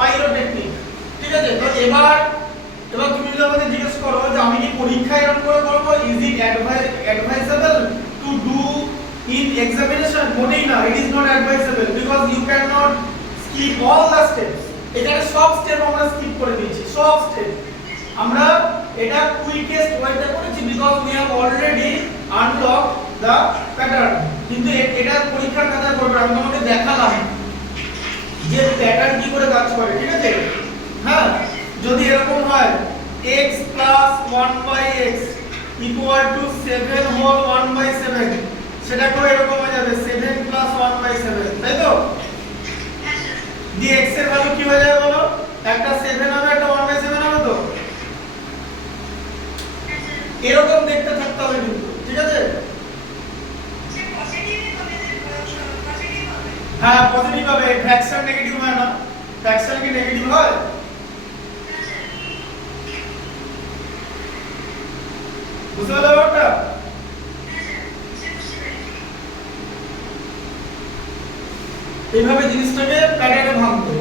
পাইরোটেকনিক। ঠিক আছে, তো এবার তুমি যদি আমাকে জিজ্ঞেস করো যে আমি কি পরীক্ষায় এরকম করে করব, is it অ্যাডভাইসেবল to do in examination? মোটেই না, it is not advisable because you cannot skip all the steps। এখানে সব স্টেপ আমরা স্কিপ করে দিয়েছি, সব স্টেপ। আমরা এটা কুইকেস্ট ওয়েতে করেছি because we have already unlocked the pattern। কিন্তু এটা পরীক্ষার খাতায় করবে, আমি তোমাকে দেখালাম যে প্যাটার্ন কি করে কাজ করে। ঠিক আছে, হ্যাঁ, যদি এরকম হয় x plus 1/x equal to 7 whole 1/7, সেটাকেও এরকম হয়ে যাবে 7 প্লাস 1/7, তাই তো? দিয়ে x এর ভ্যালু কি হয়ে যাবে বলো? একটা 7 হবে, একটা 1/7 হবে, তো এরকম দেখতে থাকতে হবে কিন্তু। ঠিক আছে, হ্যাঁ, পজিটিভ হবে। ফ্র্যাকশন নেগেটিভ হয় না। ফ্র্যাকশন কি নেগেটিভ হয়? বুঝতে পারলে ব্যাপারটা? এইভাবে জিনিসটাকে প্যাটার্নে ভাঙতে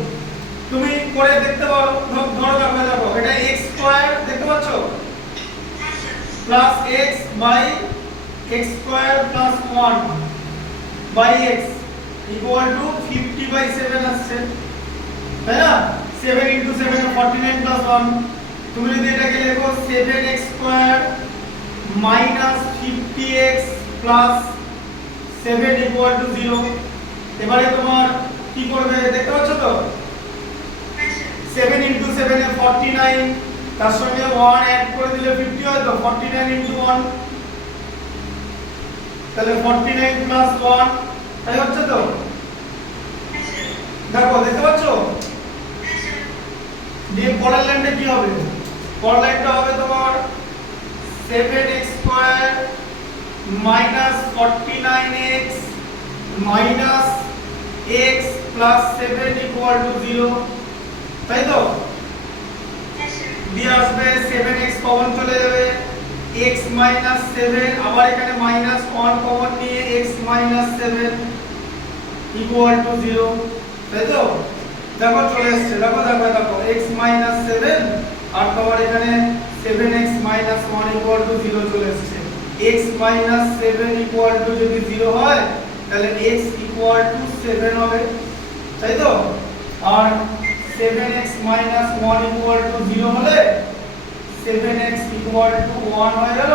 তুমি করে দেখতে পারো। ধরো দেখো এটা x স্কয়ার দেখতে পাচ্ছো? Plus x by x square plus 1 by x equal to 50 by 7 আসছে, তাই না? 7 ইনটু 7 49 প্লাস 1। তুমি যদি এটাকে লেখো 7x square minus 50x plus 7 equal to 0। এবারে তোমার কি করবে দেখতে পাচ্ছ তো? 7 ইনটু 7 এ 49, তার সঙ্গে 1 অ্যাড করে দিলে 50 হয় তো 49 ইনটু 1, তাহলে 49 প্লাস 1, তাই হচ্ছে তো? দেখো দেখতে পাচ্ছ? দিয়ে পরের লাইনটা কি হবে? পরের লাইনটা হবে তোমার 7x square minus 49x minus x plus 7 equal to 0, তাই তো? দিয়ে আসবে 7x কমন চলে যাবে, x মাইনাস 7, আবার এখানে মাইনাস 1 কমন নিয়ে x মাইনাস 7 ইকুয়াল টু 0, তাই তো? দেখো চলে আসছে, দেখো দেখো দেখো x মাইনাস 7 আর তোমার এখানে 7x মাইনাস 1 ইকুয়াল টু 0 চলে আসছে। x মাইনাস 7 ইকুয়াল টু যদি 0 হয় তাহলে x ইকুয়াল টু 7 হবে, তাই তো? আর 7x মাইনাস 1 ইকুয়াল টু 0 হলে 7x ইকুয়াল টু 1 হয়ে গেল,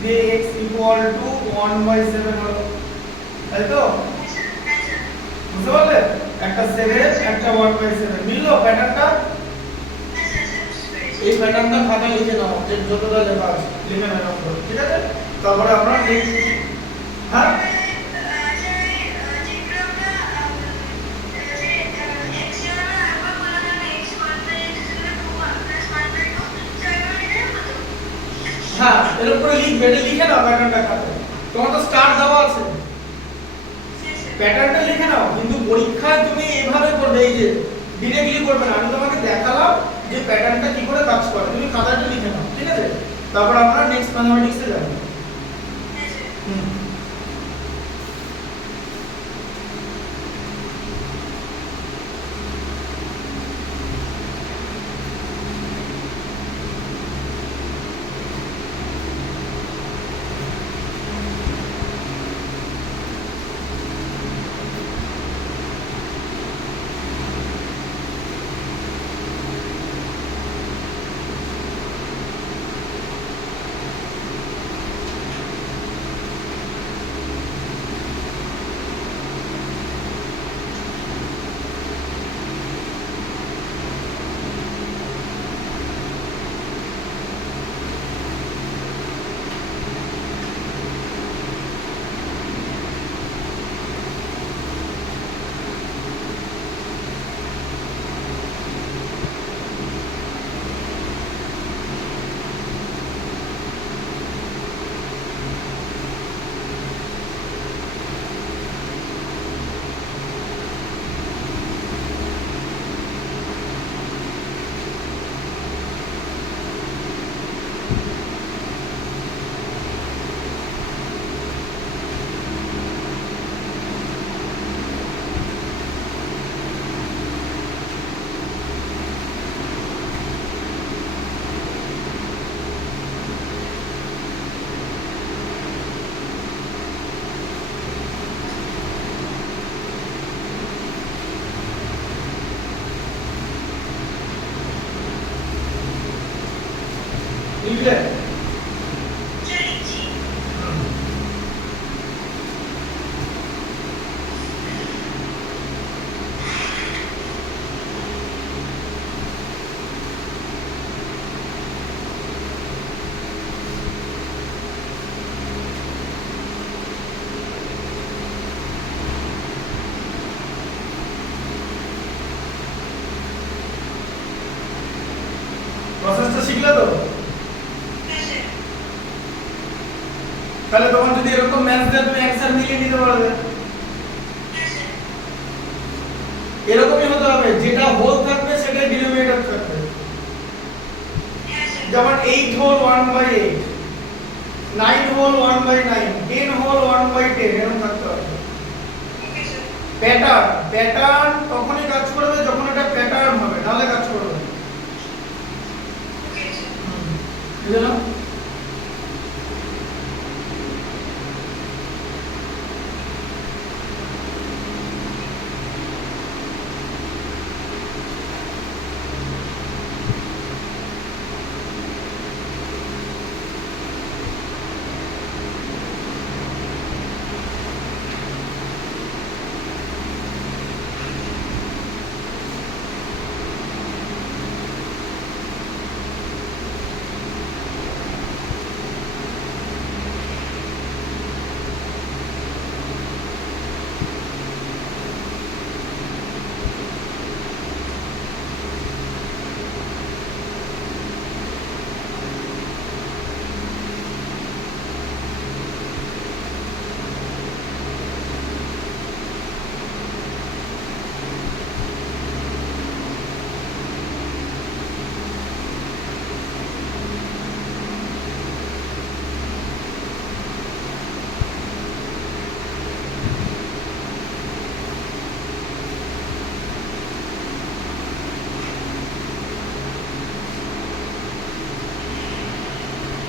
দিয়ে x ইকুয়াল টু 1/7 হলো, তাই তো? বুঝতে পারলে? একটা 7 একটা 1/7 মিললো প্যাটার্নটা। এই প্যাটার্নটা খাতায় লিখে নাও, যে যতটা লেখা আছে লিখে নাও, ঠিক আছে? তারপরে আমরা নেক্সট, হ্যাঁ হ্যাঁ এর উপরে লিখবে, এটা লিখে নাও প্যাটার্নটা খাতায়। তোমার তো স্টার দেওয়া আছে, প্যাটার্নটা লিখে নাও, কিন্তু পরীক্ষায় তুমি এভাবে করবে, এই যে ডিরেক্টলি করবে না। আমি তোমাকে দেখালাম যে প্যাটার্নটা কি করে কাজ করে, তুমি খাতাটা লিখে নাও, ঠিক আছে? তারপর আমরা নেক্সট ম্যাথমেটিক্সে যাব। লিখলে প্রসেসটা শিখলে তো? তাহলে তোমার যদি এরকম ম্যাথ দেয় তুমি অ্যানসার মিলিয়ে নিতে পারবে। এরকমই হতে হবে, যেটা হোল থাকবে সেটাই ডিনোমিনেটর থাকবে। যেমন 8 হোল 1/8, 9 হোল 1/9, 10 হোল 1/10 এরকম থাকতে হবে। প্যাটার্ন তখনই কাজ করবে যখন এটা প্যাটার্ন হবে, নাহলে কাজ করবে না। বুঝলে?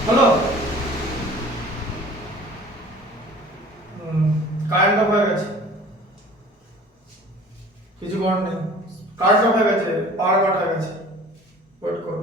হলো কারেন্ট অফ হয়ে গেছে, কিছু করার নেই, কারেন্ট অফ হয়ে গেছে, পাওয়ার কাট হয়ে গেছে, ওয়েট করো।